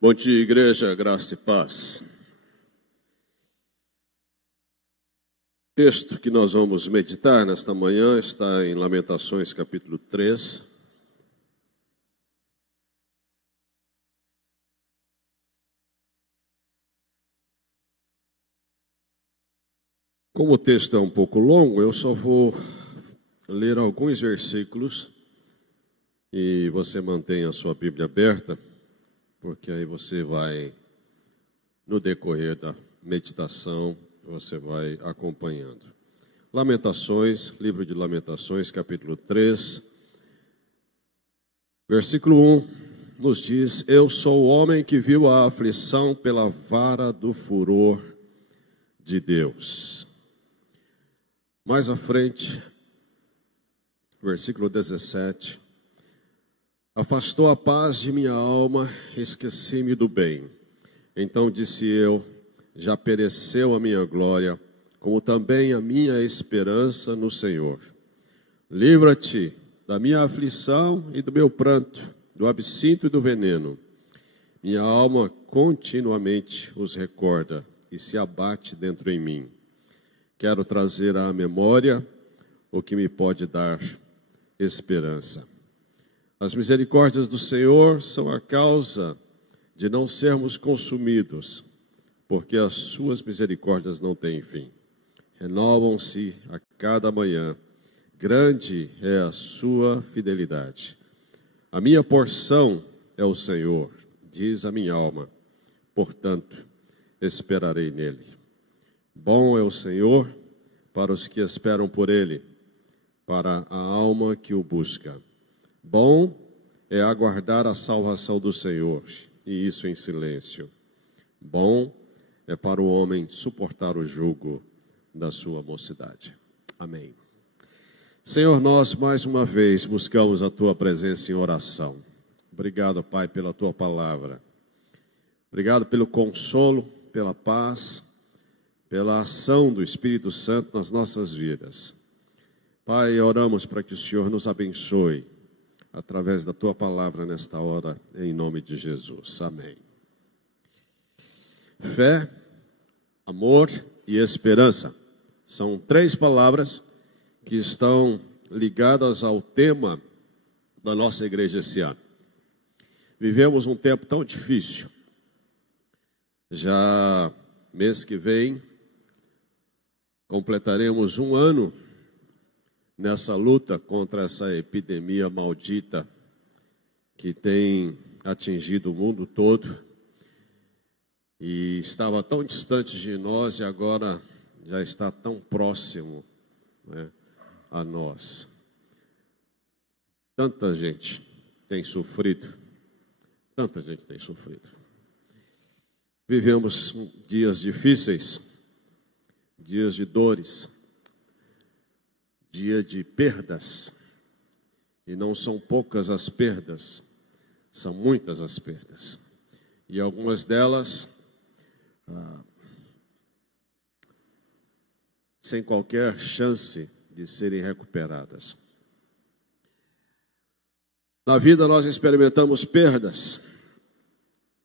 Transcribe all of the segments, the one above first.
Bom dia, igreja, graça e paz. O texto que nós vamos meditar nesta manhã está em Lamentações, capítulo 3. Como o texto é um pouco longo, eu só vou ler alguns versículos e você mantém a sua Bíblia aberta, porque aí você vai, no decorrer da meditação, você vai acompanhando. Lamentações, livro de Lamentações, capítulo 3, versículo 1, nos diz: Eu sou o homem que viu a aflição pela vara do furor de Deus. Mais à frente, versículo 17, afastou a paz de minha alma, esqueci-me do bem. Então disse eu, já pereceu a minha glória, como também a minha esperança no Senhor. Livra-te da minha aflição e do meu pranto, do absinto e do veneno. Minha alma continuamente os recorda e se abate dentro em mim. Quero trazer à memória o que me pode dar esperança. As misericórdias do Senhor são a causa de não sermos consumidos, porque as suas misericórdias não têm fim. Renovam-se a cada manhã. Grande é a sua fidelidade. A minha porção é o Senhor, diz a minha alma. Portanto, esperarei nele. Bom é o Senhor para os que esperam por ele, para a alma que o busca. Bom é aguardar a salvação do Senhor, e isso em silêncio. Bom é para o homem suportar o jugo da sua mocidade. Amém. Senhor, nós mais uma vez buscamos a Tua presença em oração. Obrigado, Pai, pela Tua palavra. Obrigado pelo consolo, pela paz, pela ação do Espírito Santo nas nossas vidas. Pai, oramos para que o Senhor nos abençoe através da Tua palavra nesta hora, em nome de Jesus. Amém. Fé, amor e esperança são três palavras que estão ligadas ao tema da nossa igreja esse ano. Vivemos um tempo tão difícil. Já mês que vem completaremos um ano nessa luta contra essa epidemia maldita que tem atingido o mundo todo e estava tão distante de nós e agora já está tão próximo, né, a nós. Tanta gente tem sofrido, tanta gente tem sofrido. Vivemos dias difíceis, dias de dores, dia de perdas, e não são poucas as perdas, são muitas as perdas, e algumas delas sem qualquer chance de serem recuperadas. Na vida nós experimentamos perdas,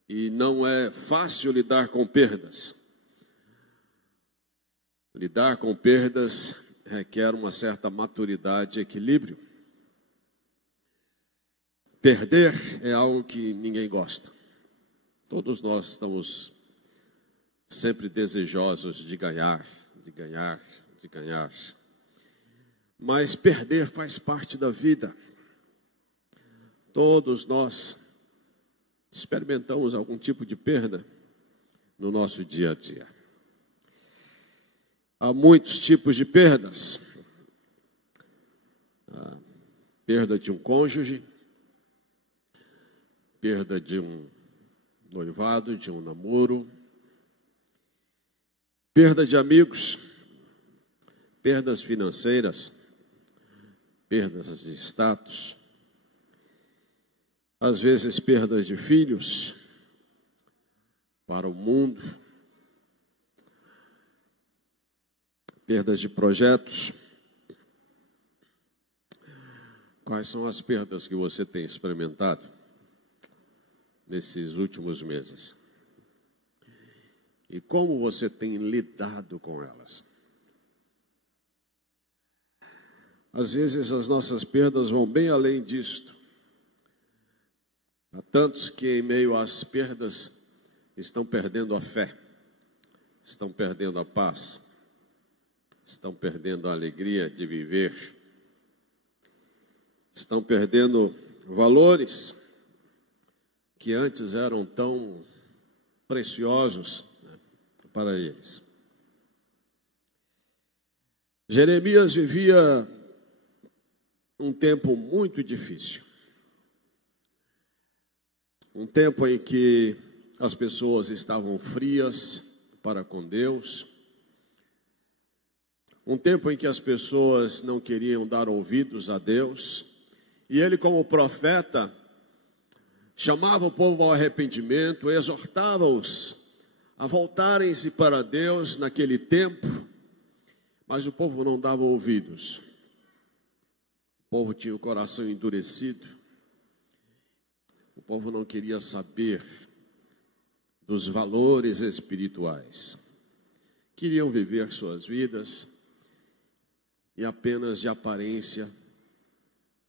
e não é fácil lidar com perdas. Lidar com perdas requer uma certa maturidade e equilíbrio. Perder é algo que ninguém gosta. Todos nós estamos sempre desejosos de ganhar, de ganhar, de ganhar. Mas perder faz parte da vida. Todos nós experimentamos algum tipo de perda no nosso dia a dia. Há muitos tipos de perdas. A perda de um cônjuge, perda de um noivado, de um namoro, perda de amigos, perdas financeiras, perdas de status, às vezes perdas de filhos para o mundo, perdas de projetos. Quais são as perdas que você tem experimentado nesses últimos meses? E como você tem lidado com elas? Às vezes as nossas perdas vão bem além disto. Há tantos que em meio às perdas estão perdendo a fé, estão perdendo a paz, estão perdendo a alegria de viver, estão perdendo valores que antes eram tão preciosos, né, para eles. Jeremias vivia um tempo muito difícil. Um tempo em que as pessoas estavam frias para com Deus. Um tempo em que as pessoas não queriam dar ouvidos a Deus. E ele, como profeta, chamava o povo ao arrependimento, exortava-os a voltarem-se para Deus naquele tempo. Mas o povo não dava ouvidos. O povo tinha o coração endurecido. O povo não queria saber dos valores espirituais. Queriam viver suas vidas e apenas de aparência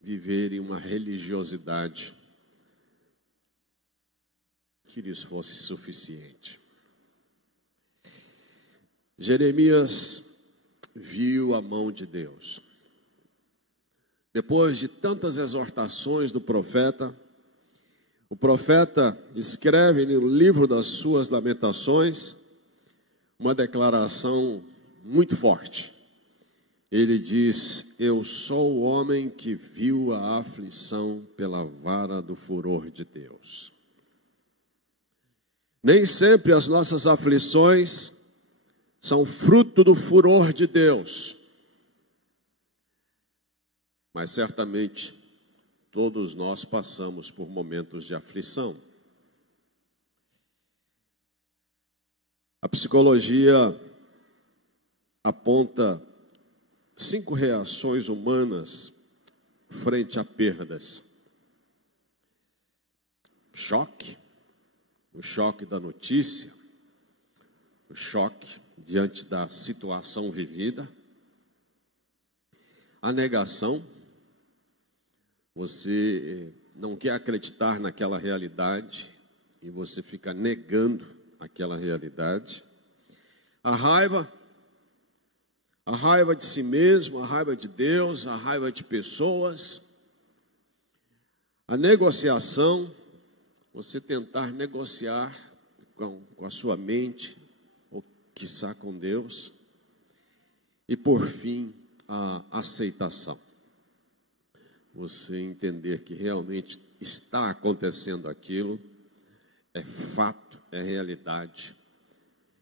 viverem uma religiosidade que lhes fosse suficiente. Jeremias viu a mão de Deus. Depois de tantas exortações do profeta, o profeta escreve no livro das suas lamentações uma declaração muito forte. Ele diz: eu sou o homem que viu a aflição pela vara do furor de Deus. Nem sempre as nossas aflições são fruto do furor de Deus, mas certamente todos nós passamos por momentos de aflição. A psicologia aponta 5 reações humanas frente a perdas: choque, o choque da notícia, o choque diante da situação vivida, a negação. Você não quer acreditar naquela realidade e você fica negando aquela realidade. A raiva de si mesmo, a raiva de Deus, a raiva de pessoas. A negociação, você tentar negociar com a sua mente, ou quiçá com Deus. E por fim, a aceitação. Você entender que realmente está acontecendo aquilo, é fato, é realidade,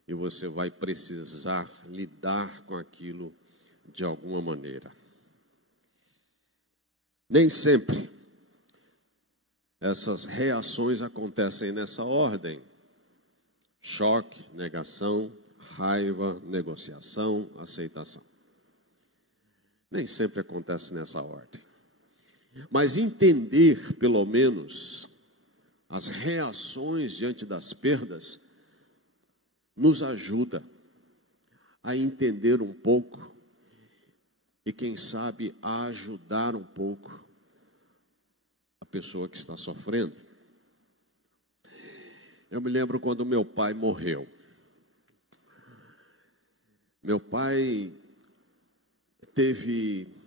e você vai precisar lidar com aquilo de alguma maneira. Nem sempre essas reações acontecem nessa ordem: choque, negação, raiva, negociação, aceitação. Nem sempre acontece nessa ordem. Mas entender, pelo menos, as reações diante das perdas, nos ajuda a entender um pouco e, quem sabe, a ajudar um pouco a pessoa que está sofrendo. Eu me lembro quando meu pai morreu. Meu pai teve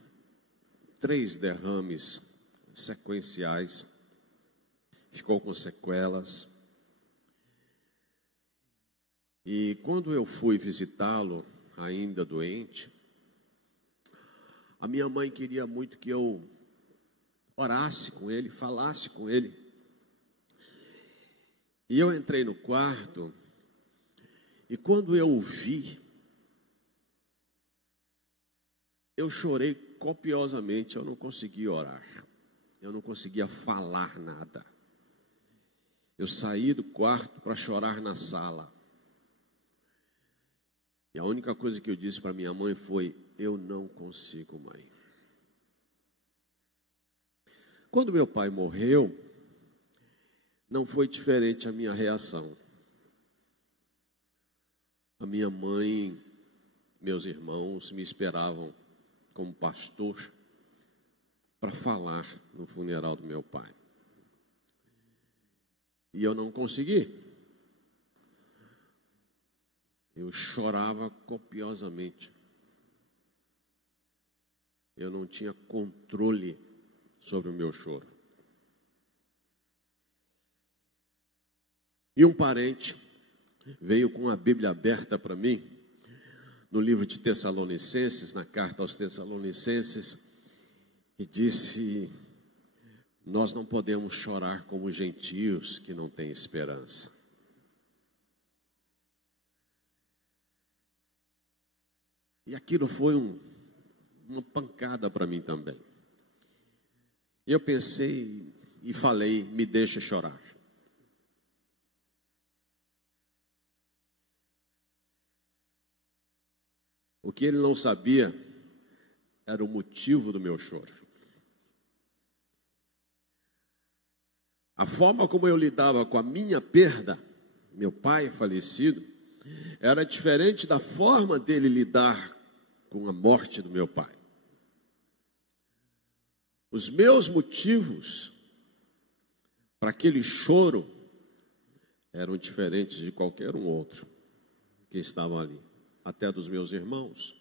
3 derrames sequenciais, ficou com sequelas. E quando eu fui visitá-lo, ainda doente, a minha mãe queria muito que eu orasse com ele, falasse com ele. E eu entrei no quarto, e quando eu o vi, eu chorei copiosamente. Eu não conseguia orar, eu não conseguia falar nada. Eu saí do quarto para chorar na sala. E a única coisa que eu disse para minha mãe foi: eu não consigo, mãe. Quando meu pai morreu, não foi diferente a minha reação. A minha mãe, meus irmãos me esperavam como pastor para falar no funeral do meu pai. E eu não consegui. Eu chorava copiosamente. Eu não tinha controle sobre o meu choro. E um parente veio com a Bíblia aberta para mim, no livro de Tessalonicenses, na carta aos Tessalonicenses, e disse: nós não podemos chorar como gentios que não têm esperança. E aquilo foi uma pancada para mim também. E eu pensei e falei: me deixa chorar. O que ele não sabia era o motivo do meu choro. A forma como eu lidava com a minha perda, meu pai falecido, era diferente da forma dele lidar com a morte do meu pai. Os meus motivos para aquele choro eram diferentes de qualquer um outro que estavam ali, até dos meus irmãos.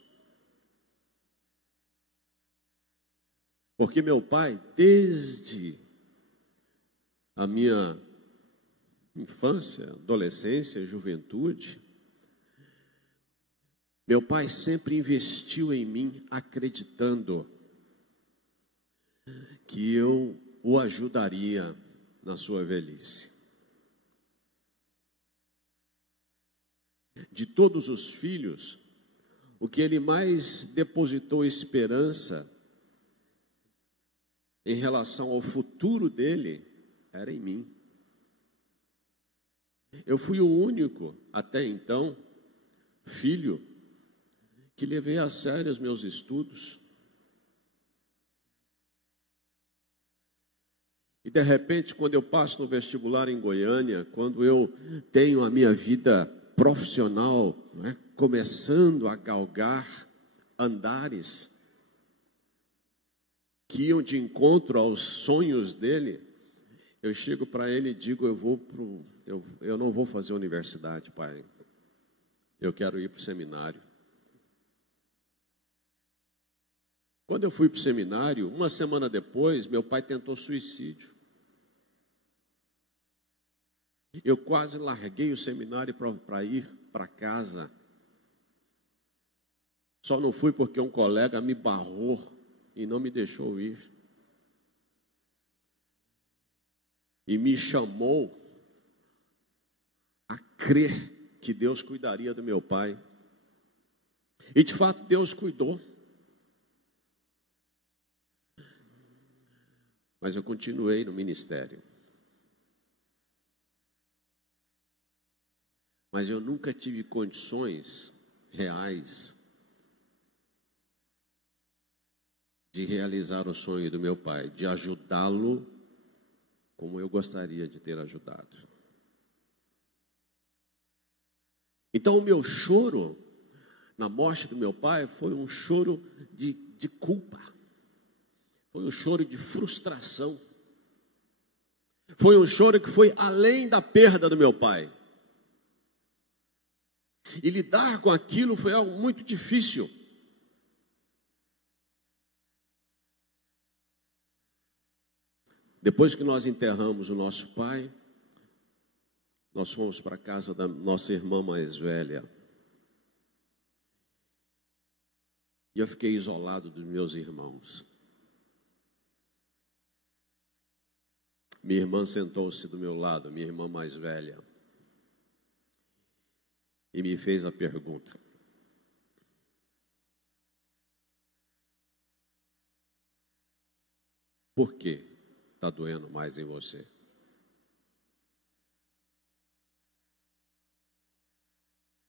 Porque meu pai, desde a minha infância, adolescência, juventude, meu pai sempre investiu em mim, acreditando que eu o ajudaria na sua velhice. De todos os filhos, o que ele mais depositou esperança em relação ao futuro dele era em mim. Eu fui o único, até então, filho que levei a sério os meus estudos. E de repente, quando eu passo no vestibular em Goiânia, quando eu tenho a minha vida profissional, né, começando a galgar andares que iam de encontro aos sonhos dele, eu chego para ele e digo: eu não vou fazer universidade, pai. Eu quero ir para o seminário. Quando eu fui para o seminário, uma semana depois, meu pai tentou suicídio. Eu quase larguei o seminário para ir para casa. Só não fui porque um colega me barrou e não me deixou ir. E me chamou a crer que Deus cuidaria do meu pai. E de fato Deus cuidou. Mas eu continuei no ministério. Mas eu nunca tive condições reais de realizar o sonho do meu pai, de ajudá-lo como eu gostaria de ter ajudado. Então o meu choro na morte do meu pai foi um choro de culpa, foi um choro de frustração, foi um choro que foi além da perda do meu pai. E lidar com aquilo foi algo muito difícil. Depois que nós enterramos o nosso pai, nós fomos para a casa da nossa irmã mais velha. E eu fiquei isolado dos meus irmãos. Minha irmã sentou-se do meu lado, minha irmã mais velha, e me fez a pergunta: por que está doendo mais em você?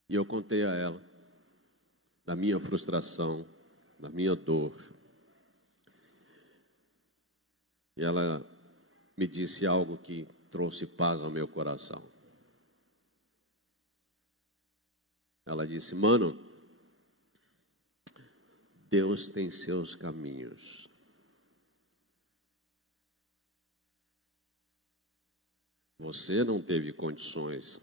E eu contei a ela da minha frustração, da minha dor. E ela me disse algo que trouxe paz ao meu coração. Ela disse: mano, Deus tem seus caminhos. Você não teve condições.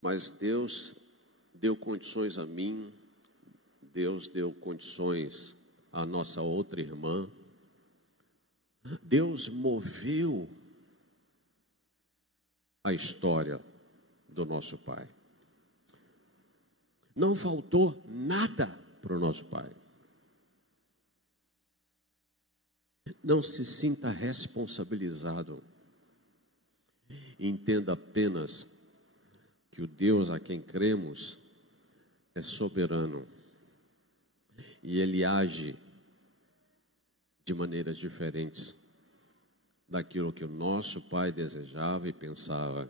Mas Deus deu condições a mim, Deus deu condições à nossa outra irmã. Deus moveu a história do nosso pai. Não faltou nada para o nosso pai. Não se sinta responsabilizado. Entenda apenas que o Deus a quem cremos é soberano e Ele age de maneiras diferentes daquilo que o nosso pai desejava e pensava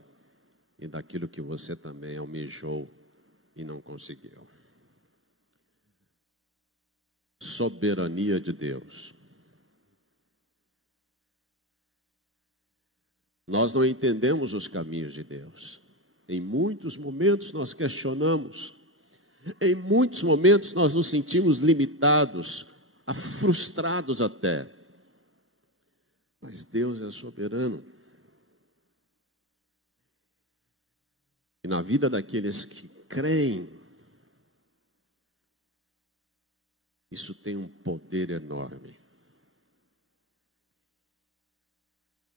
e daquilo que você também almejou e não conseguiu. Soberania de Deus. Nós não entendemos os caminhos de Deus. Em muitos momentos nós questionamos. Em muitos momentos nós nos sentimos limitados, frustrados até. Mas Deus é soberano. E na vida daqueles que creem, isso tem um poder enorme.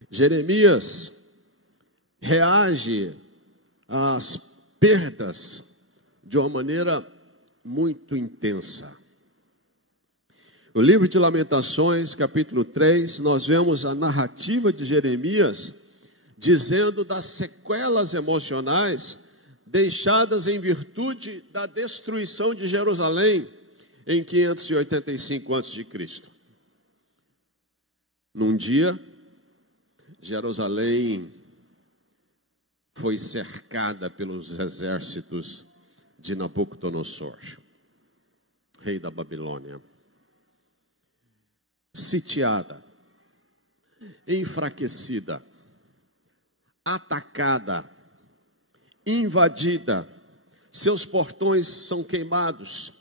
Jeremias reage às perdas de uma maneira muito intensa. No livro de Lamentações, capítulo 3, nós vemos a narrativa de Jeremias dizendo das sequelas emocionais deixadas em virtude da destruição de Jerusalém em 585 a.C. Num dia, Jerusalém foi cercada pelos exércitos de Nabucodonosor, rei da Babilônia. Sitiada, enfraquecida, atacada, invadida, seus portões são queimados,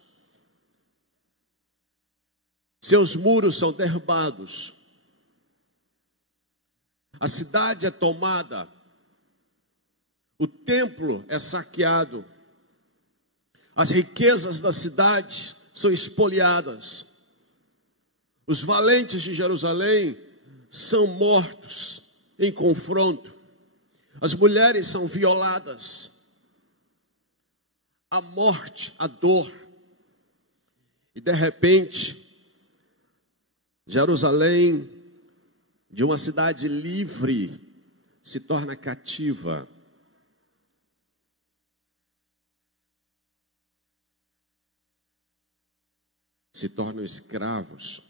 seus muros são derrubados, a cidade é tomada, o templo é saqueado, as riquezas da cidade são espoliadas, os valentes de Jerusalém são mortos em confronto, as mulheres são violadas, a morte, a dor, e de repente, Jerusalém, de uma cidade livre, se torna cativa. Se tornam escravos.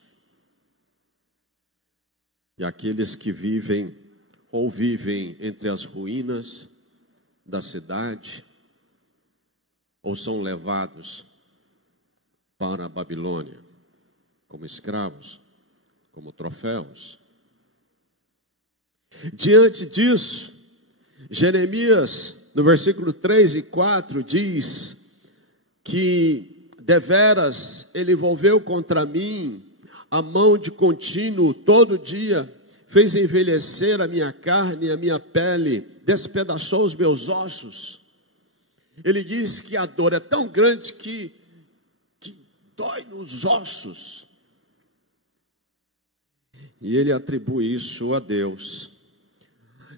E aqueles que vivem ou vivem entre as ruínas da cidade, ou são levados para a Babilônia como escravos, como troféus. Diante disso, Jeremias, no versículo 3 e 4, diz que deveras ele volveu contra mim a mão de contínuo todo dia, fez envelhecer a minha carne e a minha pele, despedaçou os meus ossos. Ele diz que a dor é tão grande que dói nos ossos. E ele atribui isso a Deus.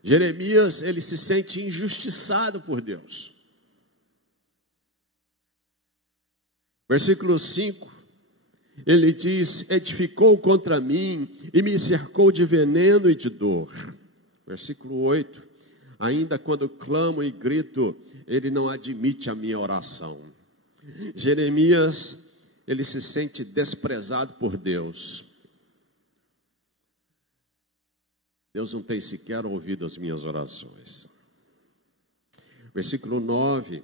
Jeremias, ele se sente injustiçado por Deus. Versículo 5, ele diz: edificou contra mim e me cercou de veneno e de dor. Versículo 8, ainda quando clamo e grito, ele não admite a minha oração. Jeremias, ele se sente desprezado por Deus. Deus não tem sequer ouvido as minhas orações. Versículo 9,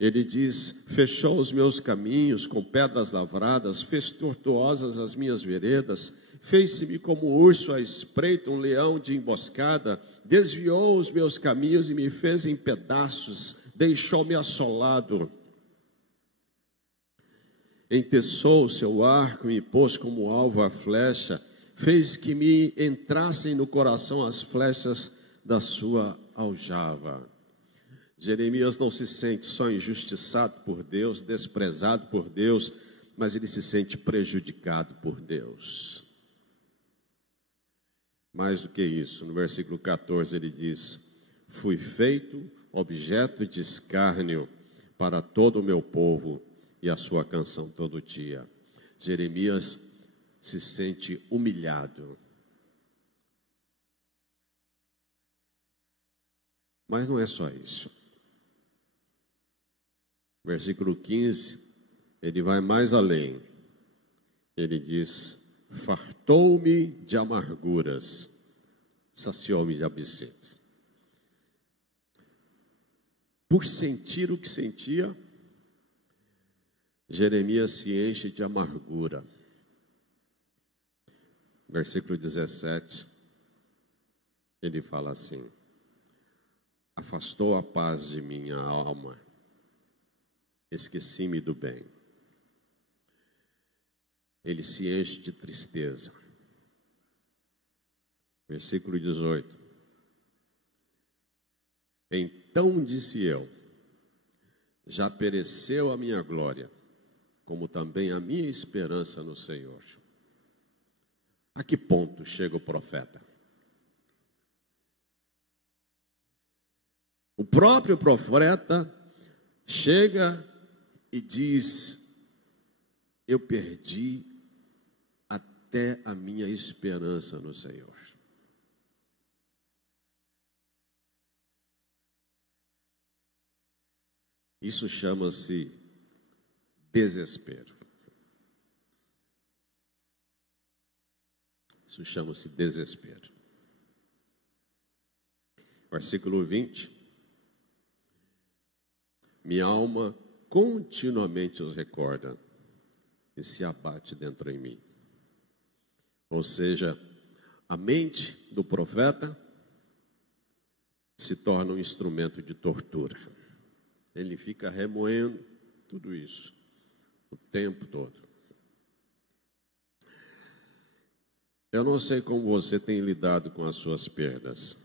ele diz: fechou os meus caminhos com pedras lavradas, fez tortuosas as minhas veredas, fez-se-me como urso à espreita, um leão de emboscada, desviou os meus caminhos e me fez em pedaços, deixou-me assolado. Enteçou o seu arco e me pôs como alvo a flecha, fez que me entrassem no coração as flechas da sua aljava. Jeremias não se sente só injustiçado por Deus, desprezado por Deus, mas ele se sente prejudicado por Deus. Mais do que isso, no versículo 14 ele diz: fui feito objeto de escárnio para todo o meu povo e a sua canção todo dia. Jeremias se sente humilhado. Mas não é só isso. Versículo 15, ele vai mais além. Ele diz: fartou-me de amarguras, saciou-me de absinto. Por sentir o que sentia, Jeremias se enche de amargura. Versículo 17, ele fala assim: afastou a paz de minha alma, esqueci-me do bem. Ele se enche de tristeza. Versículo 18. Então disse eu: já pereceu a minha glória, como também a minha esperança no Senhor. A que ponto chega o profeta? O próprio profeta chega e diz: eu perdi até a minha esperança no Senhor. Isso chama-se desespero. Isso chama-se desespero. Versículo 20. Minha alma continuamente os recorda e se abate dentro em mim. Ou seja, a mente do profeta se torna um instrumento de tortura. Ele fica remoendo tudo isso o tempo todo. Eu não sei como você tem lidado com as suas perdas.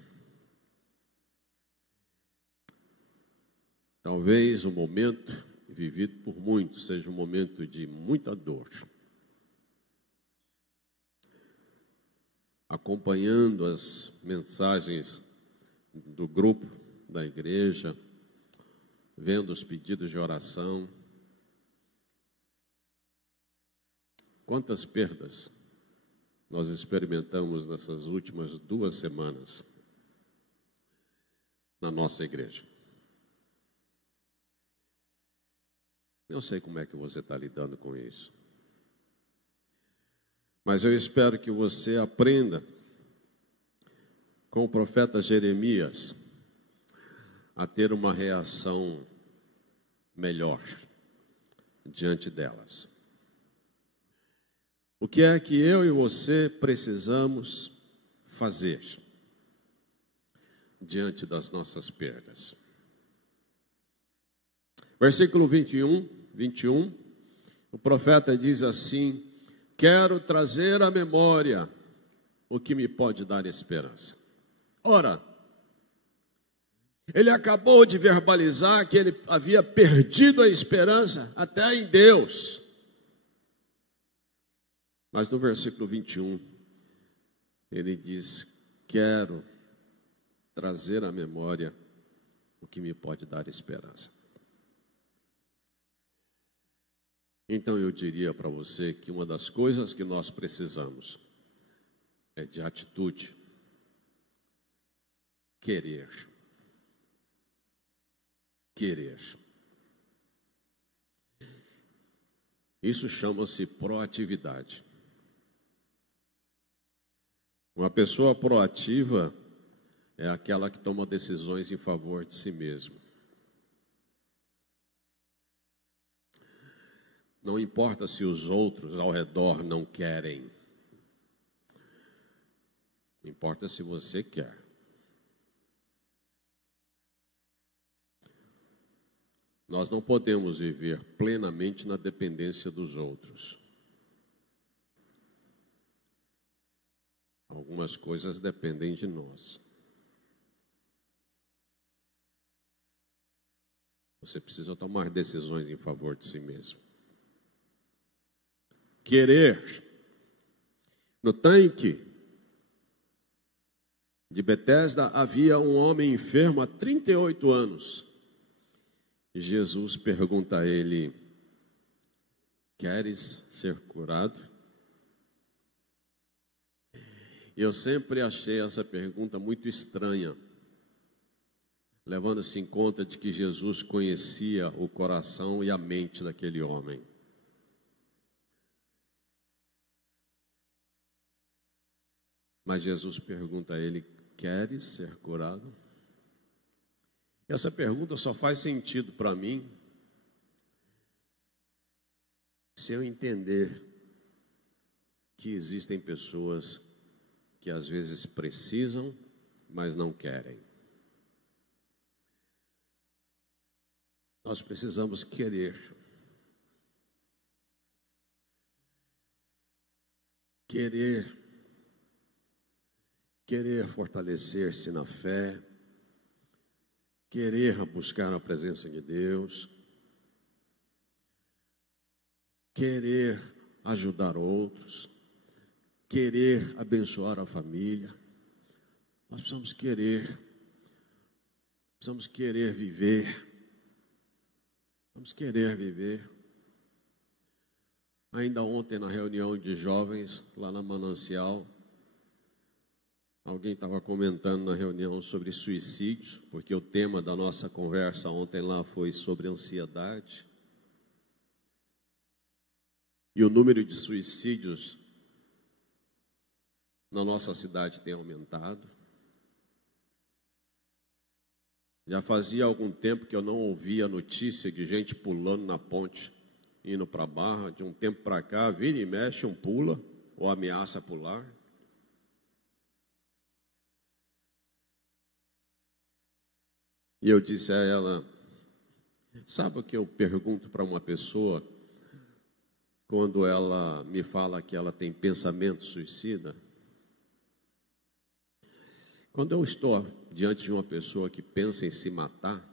Talvez o momento vivido por muitos seja um momento de muita dor. Acompanhando as mensagens do grupo da igreja, vendo os pedidos de oração. Quantas perdas nós experimentamos nessas últimas 2 semanas na nossa igreja. Eu sei como é que você está lidando com isso. Mas eu espero que você aprenda com o profeta Jeremias a ter uma reação melhor diante delas. O que é que eu e você precisamos fazer diante das nossas perdas? Versículo 21, o profeta diz assim: quero trazer à memória o que me pode dar esperança. Ora, ele acabou de verbalizar que ele havia perdido a esperança até em Deus. Mas no versículo 21, ele diz: quero trazer à memória o que me pode dar esperança. Então eu diria para você que uma das coisas que nós precisamos é de atitude, querer. Isso chama-se proatividade. Uma pessoa proativa é aquela que toma decisões em favor de si mesmo. Não importa se os outros ao redor não querem. Importa se você quer. Nós não podemos viver plenamente na dependência dos outros. Algumas coisas dependem de nós. Você precisa tomar decisões em favor de si mesmo. Querer. No tanque de Betesda havia um homem enfermo há 38 anos. E Jesus pergunta a ele: queres ser curado? Eu sempre achei essa pergunta muito estranha, levando-se em conta de que Jesus conhecia o coração e a mente daquele homem. Mas Jesus pergunta a ele: queres ser curado? Essa pergunta só faz sentido para mim se eu entender que existem pessoas que às vezes precisam, mas não querem. Nós precisamos querer. Querer fortalecer-se na fé, querer buscar a presença de Deus, querer ajudar outros, querer abençoar a família. Nós precisamos querer viver. Vamos querer viver. Ainda ontem, na reunião de jovens, lá na Manancial, alguém estava comentando na reunião sobre suicídio, porque o tema da nossa conversa ontem lá foi sobre ansiedade. E o número de suicídios na nossa cidade tem aumentado. Já fazia algum tempo que eu não ouvia notícia de gente pulando na ponte, indo para a Barra. De um tempo para cá, vira e mexe, um pula ou ameaça pular. E eu disse a ela: sabe o que eu pergunto para uma pessoa quando ela me fala que ela tem pensamento suicida? Quando eu estou diante de uma pessoa que pensa em se matar,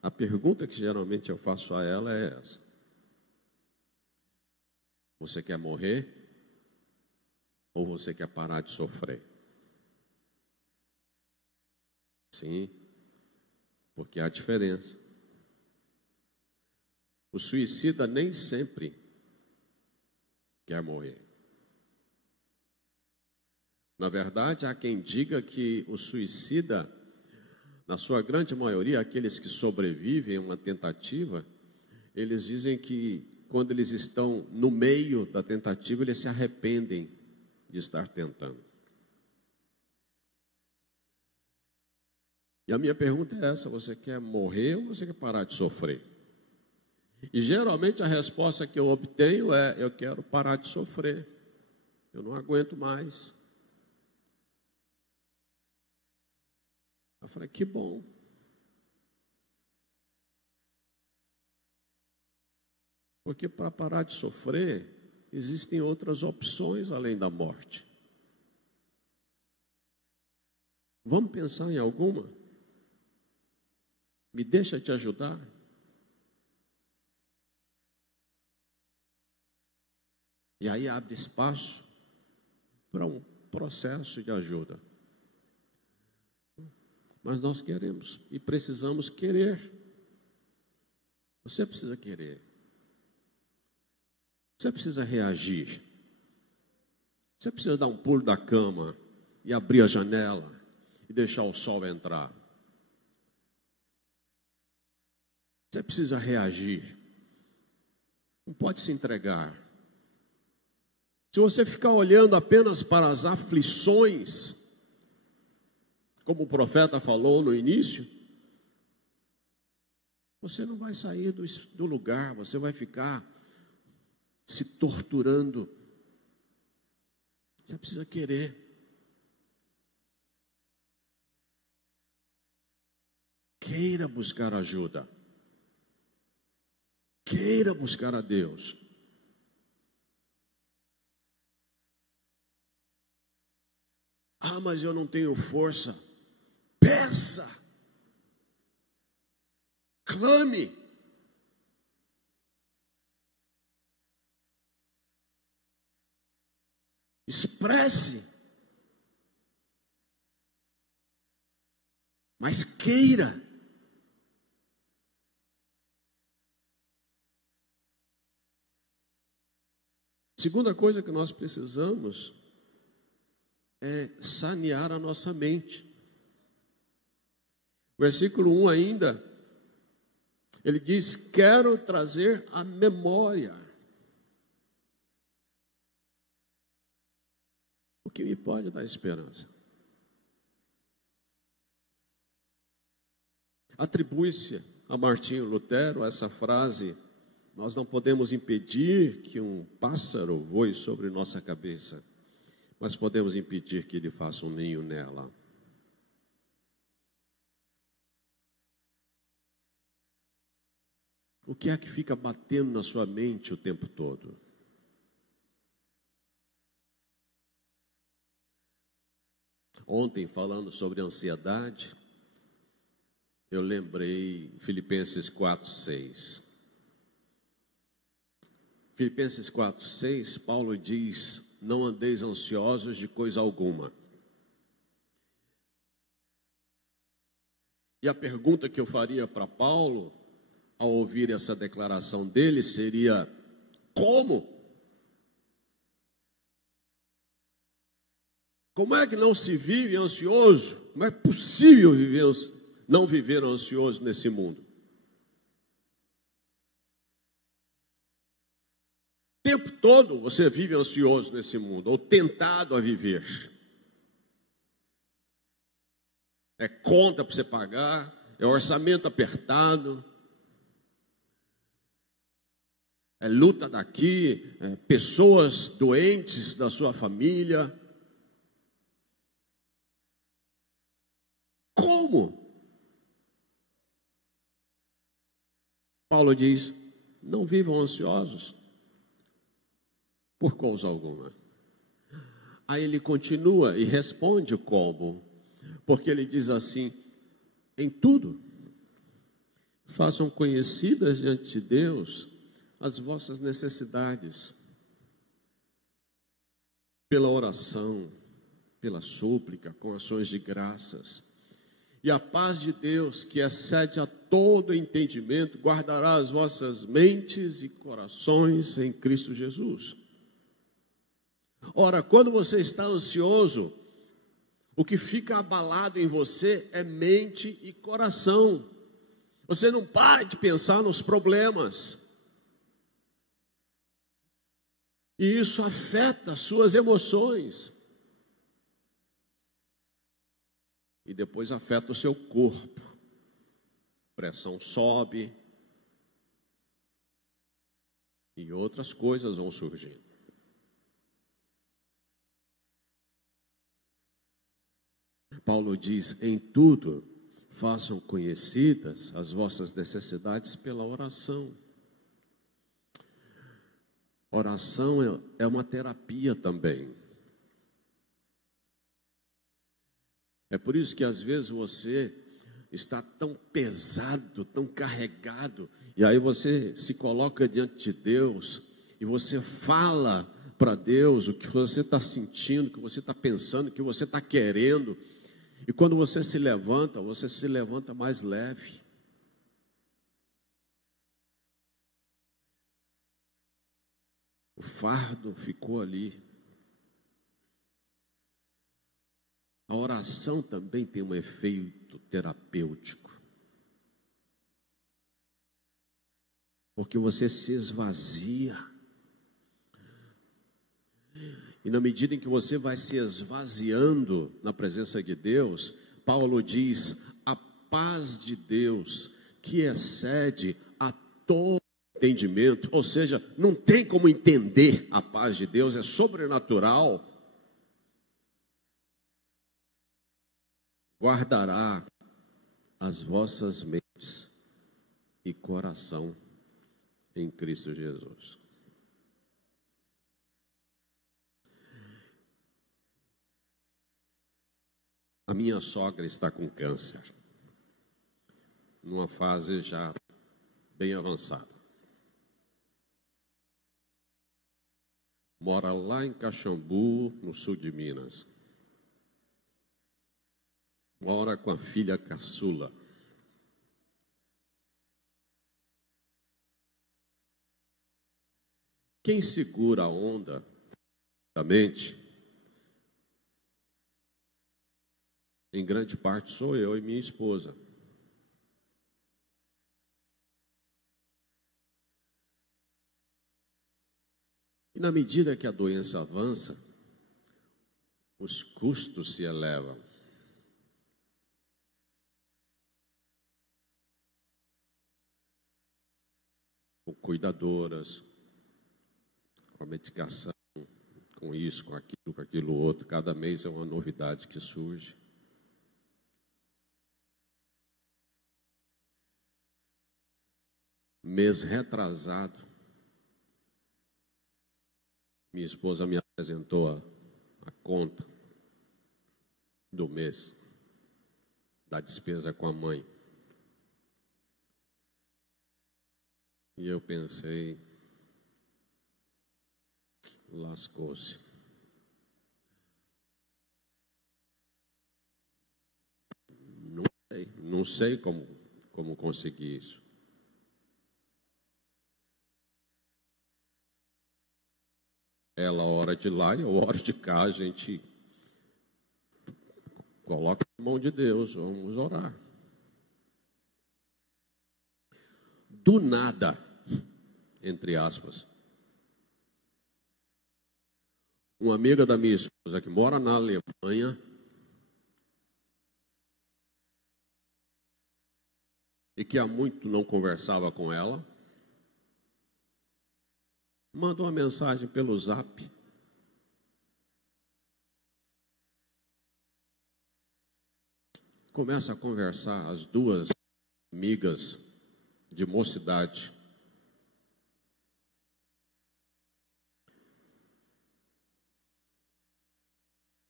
a pergunta que geralmente eu faço a ela é essa: você quer morrer ou você quer parar de sofrer? Sim, porque há diferença. O suicida nem sempre quer morrer. Na verdade, há quem diga que o suicida, na sua grande maioria, aqueles que sobrevivem a uma tentativa, eles dizem que quando eles estão no meio da tentativa, eles se arrependem de estar tentando. E a minha pergunta é essa: você quer morrer ou você quer parar de sofrer? E geralmente a resposta que eu obtenho é: eu quero parar de sofrer, eu não aguento mais. Eu falei: que bom. Porque para parar de sofrer, existem outras opções além da morte. Vamos pensar em alguma? Me deixa te ajudar. E aí abre espaço para um processo de ajuda. Mas nós queremos e precisamos querer. Você precisa querer. Você precisa reagir. Você precisa dar um pulo da cama e abrir a janela e deixar o sol entrar. Você precisa reagir. Não pode se entregar. Se você ficar olhando apenas para as aflições, como o profeta falou no início, você não vai sair do lugar, você vai ficar se torturando. Você precisa querer. Queira buscar ajuda. Queira buscar a Deus. Ah, mas eu não tenho força. Peça. Clame. Expresse. Mas queira. Segunda coisa que nós precisamos é sanear a nossa mente. Versículo 1 ainda, ele diz: quero trazer a memória o que me pode dar esperança. Atribui-se a Martinho Lutero essa frase: nós não podemos impedir que um pássaro voe sobre nossa cabeça, mas podemos impedir que ele faça um ninho nela. O que é que fica batendo na sua mente o tempo todo? Ontem, falando sobre ansiedade, eu lembrei Filipenses 4:6. Filipenses 4:6, Paulo diz: não andeis ansiosos de coisa alguma. E a pergunta que eu faria para Paulo, ao ouvir essa declaração dele, seria: como? Como é que não se vive ansioso? Como é possível não viver ansioso nesse mundo? O tempo todo você vive ansioso nesse mundo, ou tentado a viver. É conta para você pagar, é orçamento apertado, é luta daqui, é pessoas doentes da sua família. Como? Paulo diz: não vivam ansiosos por causa alguma. Aí ele continua e responde o como, porque ele diz assim: em tudo, façam conhecidas diante de Deus as vossas necessidades, pela oração, pela súplica, com ações de graças. E a paz de Deus, que excede a todo entendimento, guardará as vossas mentes e corações em Cristo Jesus. Ora, quando você está ansioso, o que fica abalado em você é mente e coração. Você não para de pensar nos problemas. E isso afeta as suas emoções. E depois afeta o seu corpo. Pressão sobe. E outras coisas vão surgindo. Paulo diz: em tudo, façam conhecidas as vossas necessidades pela oração. Oração é uma terapia também. É por isso que às vezes você está tão pesado, tão carregado, e aí você se coloca diante de Deus e você fala para Deus o que você está sentindo, o que você está pensando, o que você está querendo. E quando você se levanta mais leve. O fardo ficou ali. A oração também tem um efeito terapêutico. Porque você se esvazia. E na medida em que você vai se esvaziando na presença de Deus, Paulo diz: a paz de Deus, que excede a todo entendimento, ou seja, não tem como entender a paz de Deus, é sobrenatural. guardará as vossas mentes e coração em Cristo Jesus. A minha sogra está com câncer, numa fase já bem avançada. Mora lá em Caxambu, no sul de Minas. Mora com a filha caçula. Quem segura a onda da mente, em grande parte sou eu e minha esposa. E na medida que a doença avança, os custos se elevam. Com cuidadoras, com a medicação, com isso, com aquilo outro. Cada mês é uma novidade que surge. Mês retrasado, minha esposa me apresentou a conta do mês, da despesa com a mãe. E eu pensei, lascou-se. Não sei como conseguir isso. Ela hora de lá e eu hora de cá, a gente coloca na mão de Deus, vamos orar. Do nada, entre aspas, uma amiga da minha esposa que mora na Alemanha e que há muito não conversava com ela, mandou uma mensagem pelo Zap. Começa a conversar, as duas amigas de mocidade.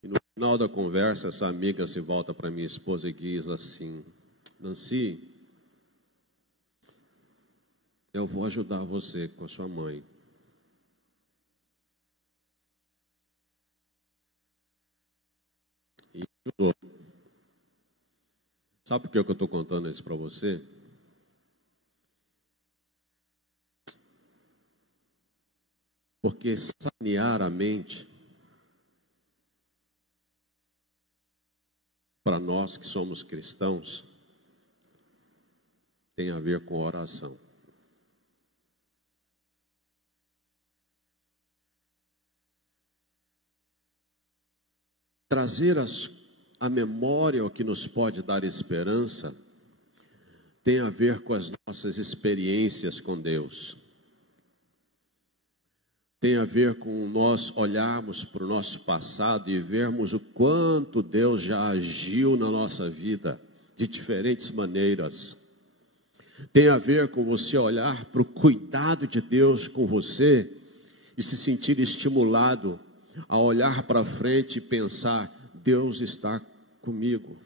E no final da conversa, essa amiga se volta para minha esposa e diz assim: Nancy, eu vou ajudar você com a sua mãe. E ajudou. Sabe por que eu estou contando isso para você? Porque sanear a mente, para nós que somos cristãos, tem a ver com oração. Trazer a memória o que nos pode dar esperança tem a ver com as nossas experiências com Deus. Tem a ver com nós olharmos para o nosso passado e vermos o quanto Deus já agiu na nossa vida de diferentes maneiras. Tem a ver com você olhar para o cuidado de Deus com você e se sentir estimulado a olhar para frente e pensar: Deus está comigo.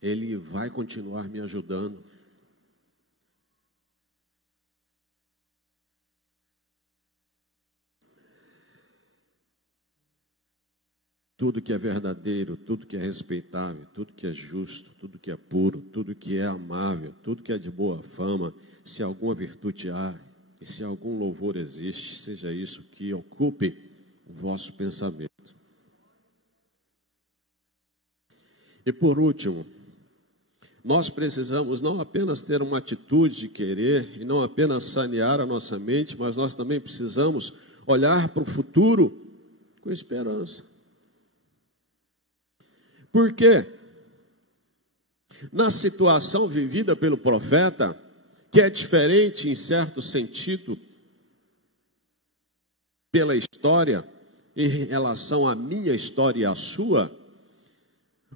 Ele vai continuar me ajudando. Tudo que é verdadeiro, tudo que é respeitável, tudo que é justo, tudo que é puro, tudo que é amável, tudo que é de boa fama, se alguma virtude há e se algum louvor existe, seja isso que ocupe o vosso pensamento. E por último, nós precisamos não apenas ter uma atitude de querer e não apenas sanear a nossa mente, mas nós também precisamos olhar para o futuro com esperança. Por quê? Na situação vivida pelo profeta, que é diferente em certo sentido pela história, em relação à minha história e à sua.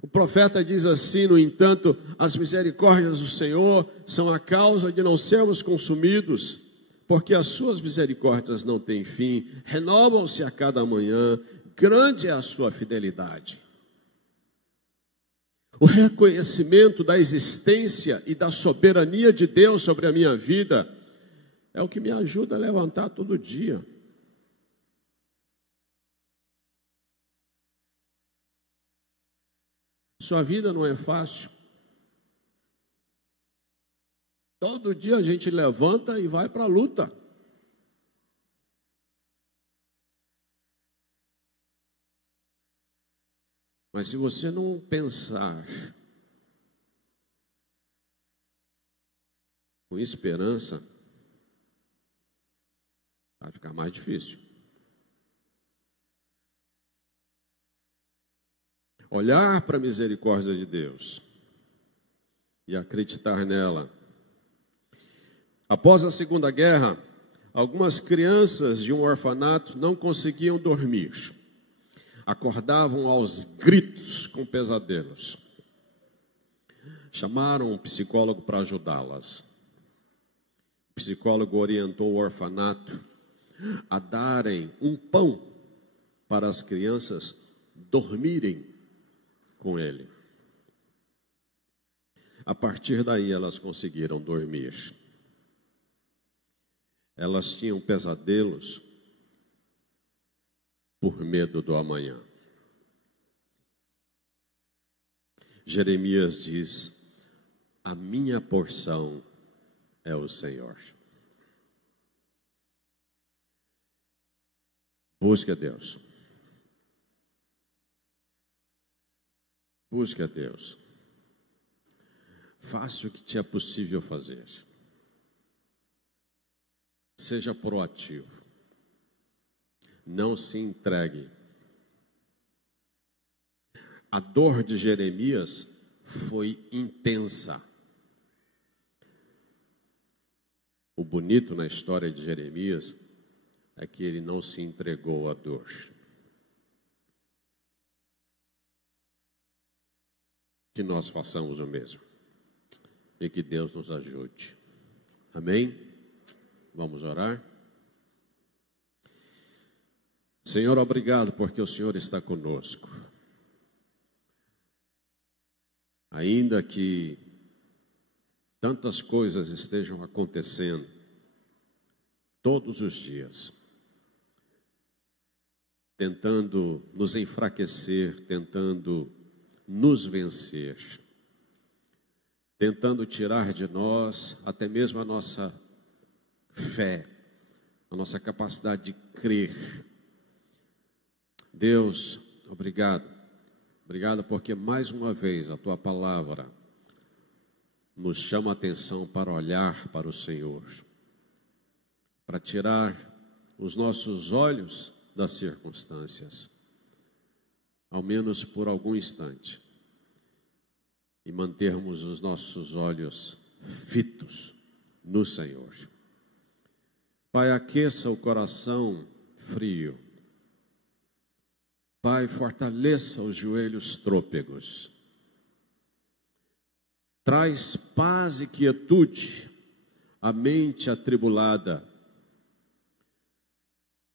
O profeta diz assim: no entanto, as misericórdias do Senhor são a causa de não sermos consumidos, porque as suas misericórdias não têm fim, renovam-se a cada manhã, grande é a sua fidelidade. O reconhecimento da existência e da soberania de Deus sobre a minha vida é o que me ajuda a levantar todo dia. Sua vida não é fácil. Todo dia a gente levanta e vai para a luta. Mas se você não pensar com esperança, vai ficar mais difícil. Olhar para a misericórdia de Deus e acreditar nela. Após a Segunda Guerra, algumas crianças de um orfanato não conseguiam dormir. Acordavam aos gritos com pesadelos. Chamaram um psicólogo para ajudá-las. O psicólogo orientou o orfanato a darem um pão para as crianças dormirem com ele. A partir daí elas conseguiram dormir. Elas tinham pesadelos por medo do amanhã. Jeremias diz: a minha porção é o Senhor. Busque a Deus. Busque a Deus. Faça o que te é possível fazer. Seja proativo. Não se entregue. A dor de Jeremias foi intensa. O bonito na história de Jeremias é que ele não se entregou à dor. Que nós façamos o mesmo. E que Deus nos ajude. Amém? Vamos orar? Senhor, obrigado porque o Senhor está conosco. Ainda que tantas coisas estejam acontecendo todos os dias, tentando nos enfraquecer, tentando nos vencer, tentando tirar de nós até mesmo a nossa fé, a nossa capacidade de crer. Deus, obrigado. Obrigado porque mais uma vez a Tua palavra nos chama a atenção para olhar para o Senhor, para tirar os nossos olhos das circunstâncias, ao menos por algum instante, e mantermos os nossos olhos fitos no Senhor. Pai, aqueça o coração frio. Pai, fortaleça os joelhos trôpegos. Traz paz e quietude à mente atribulada.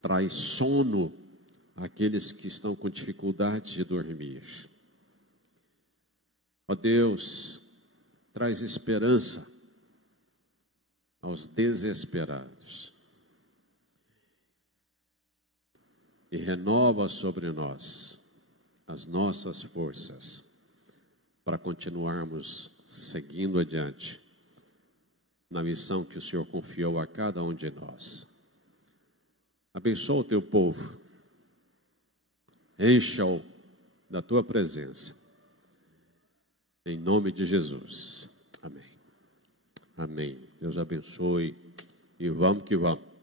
Traz sono àqueles que estão com dificuldade de dormir. Ó Deus, traz esperança aos desesperados. E renova sobre nós as nossas forças para continuarmos seguindo adiante na missão que o Senhor confiou a cada um de nós. Abençoa o teu povo, encha-o da tua presença, em nome de Jesus. Amém. Amém. Deus abençoe e vamos que vamos.